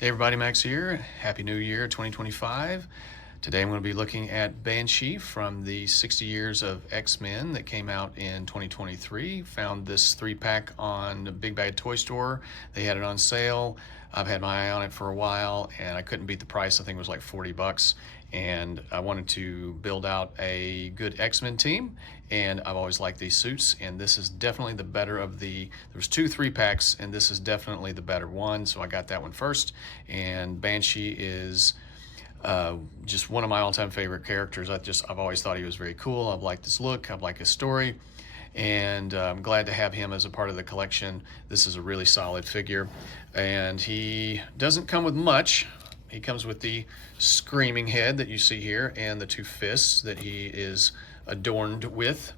Hey everybody, Max here. Happy New Year 2025. Today I'm going to be looking at Banshee from the 60 Years of X-Men that came out in 2023. Found this 3-pack on the Big Bad Toy Store. They had it on sale. I've had my eye on it for a while and I couldn't beat the price. I think it was like 40 bucks. And I wanted to build out a good X-Men team, and I've always liked these suits, and this is definitely the better of there's two 3-packs and this is definitely the better one, so I got that one first. And Banshee is just one of my all-time favorite characters. I've always thought he was very cool. I've liked his look, I've liked his story, and I'm glad to have him as a part of the collection. This is a really solid figure, and he doesn't come with much. He comes with the screaming head that you see here and the two fists that he is adorned with.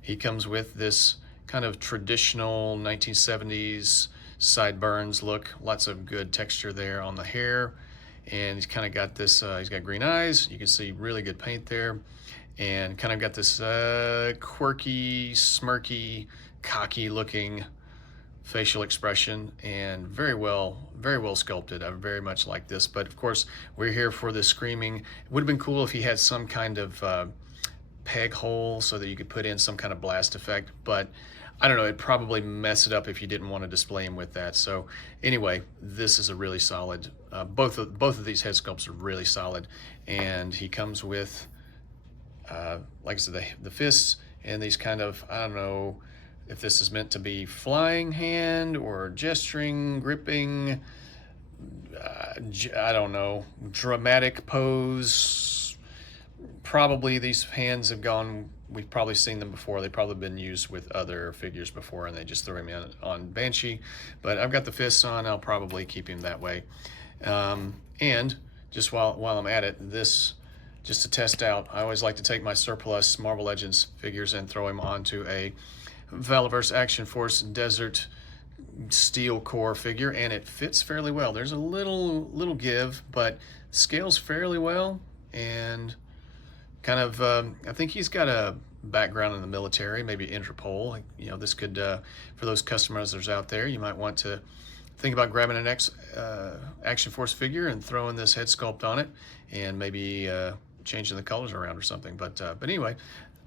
He comes with this kind of traditional 1970s sideburns look. Lots of good texture there on the hair. And he's kind of got this, he's got green eyes. You can see really good paint there. And kind of got this quirky, smirky, cocky looking facial expression, and very well sculpted. I very much like this, but of course we're here for the screaming. It would have been cool if he had some kind of peg hole so that you could put in some kind of blast effect, but I don't know, it'd probably mess it up if you didn't want to display him with that. So anyway, this is a really solid, both of these head sculpts are really solid, and he comes with like I said, the fists and these kind of, I don't know if this is meant to be flying hand or gesturing, gripping, I don't know, dramatic pose. Probably these hands have gone, we've probably seen them before. They've probably been used with other figures before and they just threw him on Banshee. But I've got the fists on, I'll probably keep him that way. And just while I'm at it, just to test out, I always like to take my surplus Marvel Legends figures and throw him onto a Valaverse Action Force Desert Steel Core figure, and it fits fairly well. There's a little give, but scales fairly well, and kind of I think he's got a background in the military, maybe Interpol. You know, this could for those customizers out there, you might want to think about grabbing an Action Force figure and throwing this head sculpt on it, and maybe changing the colors around or something. But anyway,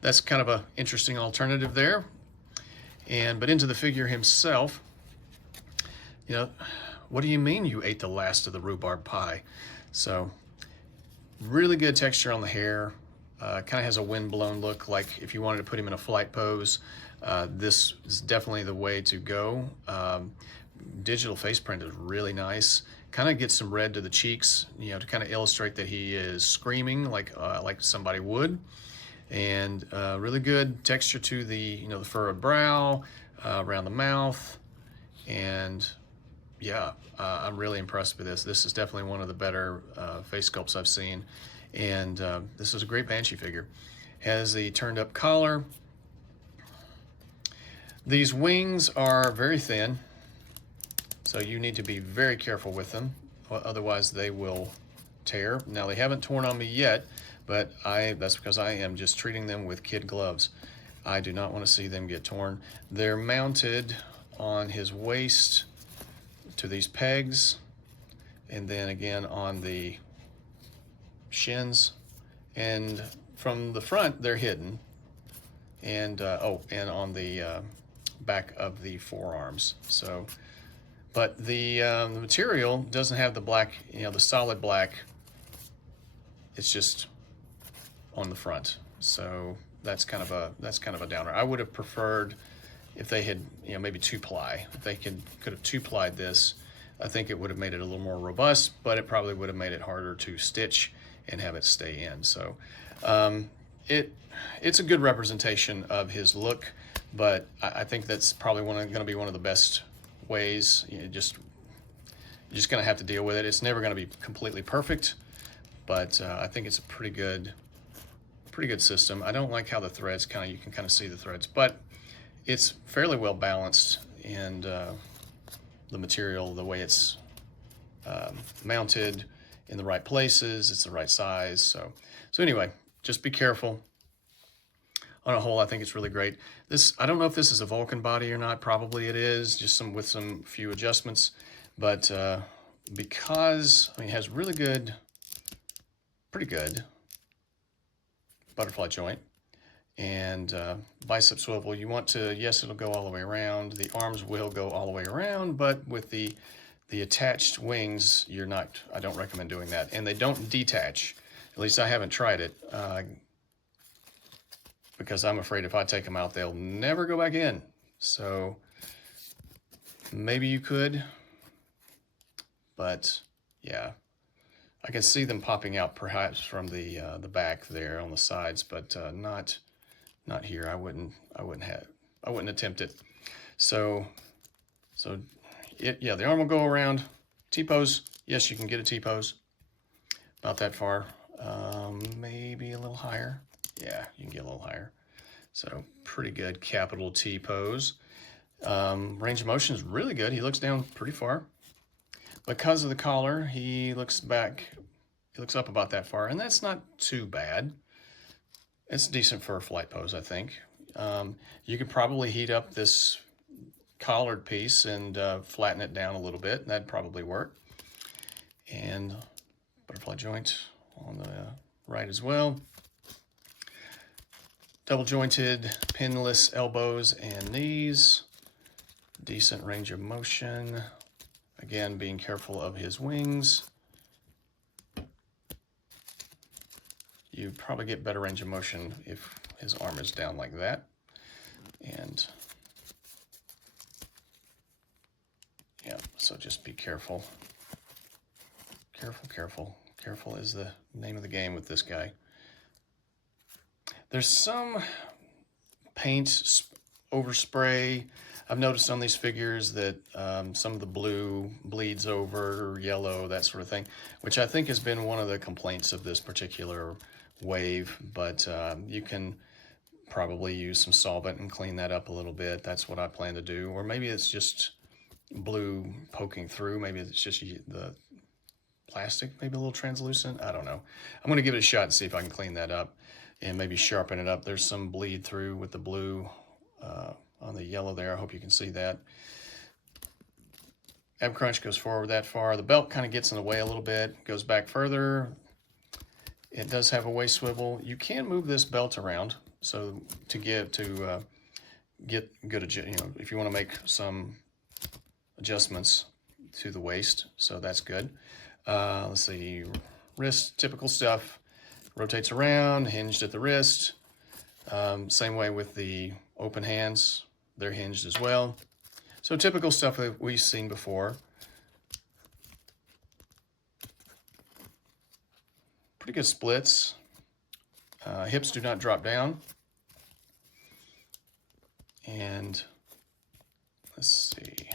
that's kind of a interesting alternative there. But into the figure himself, you know, what do you mean you ate the last of the rhubarb pie? So really good texture on the hair. Kind of has a wind-blown look, like if you wanted to put him in a flight pose, this is definitely the way to go. Digital face print is really nice. Kind of gets some red to the cheeks, you know, to kind of illustrate that he is screaming like somebody would. And really good texture to the the furrowed brow, around the mouth, and yeah, I'm really impressed with this. This is definitely one of the better face sculpts I've seen, and this is a great Banshee figure. Has the turned up collar. These wings are very thin, so you need to be very careful with them, otherwise they will tear. Now they haven't torn on me yet, but that's because I am just treating them with kid gloves. I do not want to see them get torn. They're mounted on his waist to these pegs, and then again on the shins, and from the front they're hidden, and and on the back of the forearms. So, but the material doesn't have the black, the solid black. It's just on the front, so that's kind of a downer. I would have preferred if they had maybe 2-ply. If they could have 2-plied this, I think it would have made it a little more robust, but it probably would have made it harder to stitch and have it stay in. So it's a good representation of his look, but I think that's probably going to be one of the best ways. You're just going to have to deal with it. It's never going to be completely perfect, but I think it's a pretty good system. I don't like how the threads you can kind of see the threads, but it's fairly well balanced, and the material, the way it's mounted in the right places, it's the right size. So anyway, just be careful. On a whole, I think it's really great. I don't know if this is a Vulcan body or not. Probably it is, just with some few adjustments, but because, I mean, it has really good, pretty good butterfly joint and bicep swivel. You want to, yes, it'll go all the way around. The arms will go all the way around, but with the attached wings, I don't recommend doing that. And they don't detach. At least I haven't tried it because I'm afraid if I take them out, they'll never go back in. So maybe you could, but yeah, I can see them popping out perhaps from the back there on the sides, but not here. I wouldn't attempt it. So yeah, the arm will go around. T-pose, yes, you can get a T-pose. About that far, maybe a little higher. Yeah, you can get a little higher. So pretty good capital T-pose. Range of motion is really good. He looks down pretty far. Because of the collar, he looks back, he looks up about that far, and that's not too bad. It's decent for a flight pose, I think. You could probably heat up this collared piece and flatten it down a little bit, and that'd probably work. And butterfly joint on the right as well. Double jointed, pinless elbows and knees. Decent range of motion. Again, being careful of his wings. You probably get better range of motion if his arm is down like that. And yeah, so just be careful. Careful, careful. Careful is the name of the game with this guy. There's some paint overspray. I've noticed on these figures that some of the blue bleeds over, or yellow, that sort of thing, which I think has been one of the complaints of this particular wave, but you can probably use some solvent and clean that up a little bit. That's what I plan to do. Or maybe it's just blue poking through. Maybe it's just the plastic, maybe a little translucent. I don't know. I'm going to give it a shot and see if I can clean that up and maybe sharpen it up. There's some bleed through with the blue on the yellow there. I hope you can see that. Ab crunch goes forward that far. The belt kind of gets in the way a little bit, goes back further. It does have a waist swivel. You can move this belt around so to get good, if you want to make some adjustments to the waist, so that's good. Let's see, wrist, typical stuff. Rotates around, hinged at the wrist. Same way with the open hands, they're hinged as well. So typical stuff that we've seen before. Pretty good splits. Hips do not drop down. And let's see,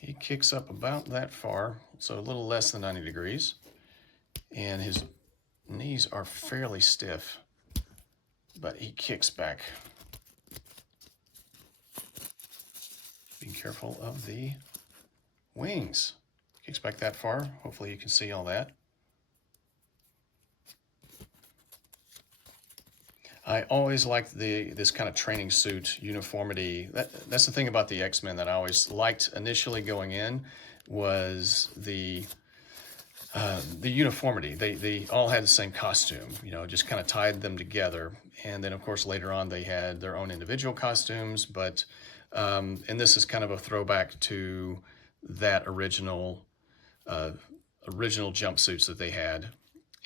he kicks up about that far, so a little less than 90 degrees. And his knees are fairly stiff, but he kicks back. Be careful of the wings. Kicks back that far. Hopefully you can see all that. I always liked this kind of training suit uniformity. That's the thing about the X-Men that I always liked initially going in, was the uniformity. They all had the same costume, just kind of tied them together. And then of course later on they had their own individual costumes, but and this is kind of a throwback to that original jumpsuits that they had.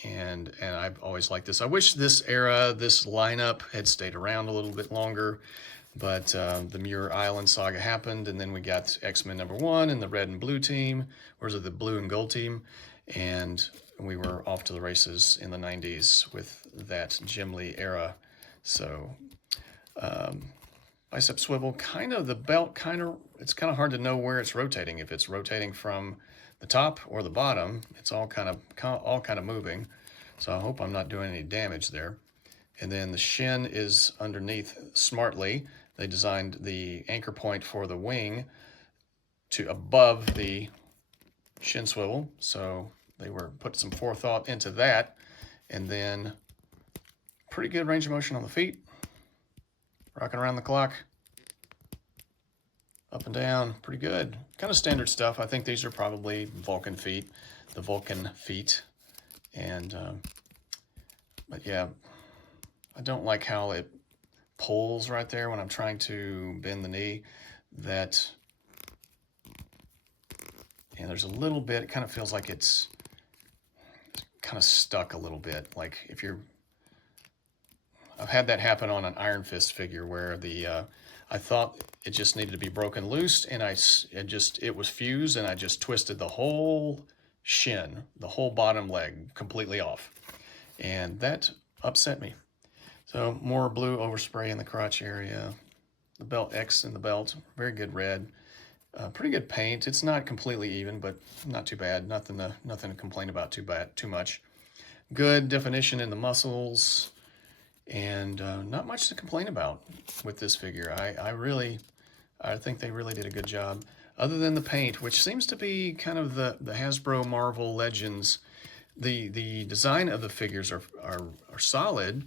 And I've always liked this. I wish this lineup had stayed around a little bit longer, but the Muir Island saga happened, and then we got X-Men #1 and the red and blue team, or is it the blue and gold team? And we were off to the races in the 90s with that Jim Lee era. So bicep swivel, the belt it's kind of hard to know where it's rotating. If it's rotating from the top or the bottom, it's all kind of moving. So I hope I'm not doing any damage there. And then the shin is underneath smartly. They designed the anchor point for the wing to above the shin swivel. So they put some forethought into that. And then pretty good range of motion on the feet. Rocking around the clock. up and down, pretty good. Kind of standard stuff. I think these are probably Vulcan feet, the Vulcan feet. And, but yeah, I don't like how it pulls right there when I'm trying to bend the knee. And there's a little bit, it kind of feels like it's kind of stuck a little bit. Like if you're, I've had that happen on an Iron Fist figure where I thought it just needed to be broken loose, and it was fused, and I just twisted the whole shin, the whole bottom leg completely off. And that upset me. So more blue overspray in the crotch area. The belt X in the belt, very good red. Pretty good paint. It's not completely even, but not too bad. Nothing to complain about too much. Good definition in the muscles, and not much to complain about with this figure. I think they really did a good job. Other than the paint, which seems to be kind of the Hasbro Marvel Legends. The design of the figures are solid.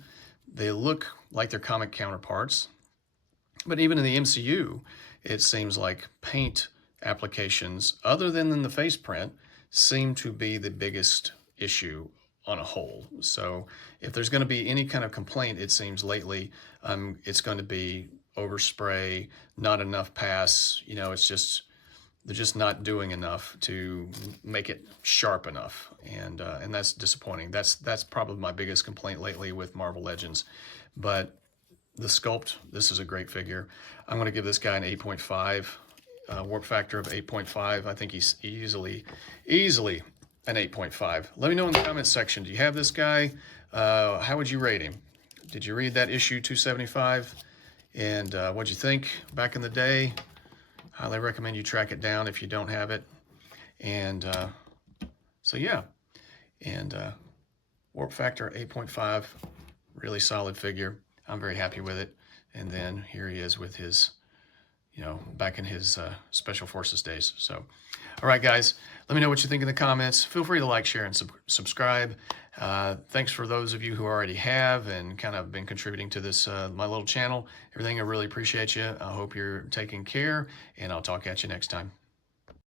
They look like their comic counterparts. But even in the MCU, it seems like paint applications, other than in the face print, seem to be the biggest issue on a whole. So if there's going to be any kind of complaint, it seems lately, it's going to be overspray, not enough pass. You know, they're just not doing enough to make it sharp enough, and that's disappointing. That's probably my biggest complaint lately with Marvel Legends. But the sculpt, this is a great figure. I'm going to give this guy an 8.5, warp factor of 8.5. I think he's easily an 8.5. Let me know in the comments section. Do you have this guy? How would you rate him? Did you read that issue 275? And what'd you think back in the day? Highly recommend you track it down if you don't have it. And so yeah, and warp factor 8.5, really solid figure. I'm very happy with it. And then here he is with his, you know, back in his Special Forces days. So, all right, guys, let me know what you think in the comments. Feel free to like, share, and subscribe. Thanks for those of you who already have and kind of been contributing to this, my little channel. Everything, I really appreciate you. I hope you're taking care, and I'll talk at you next time.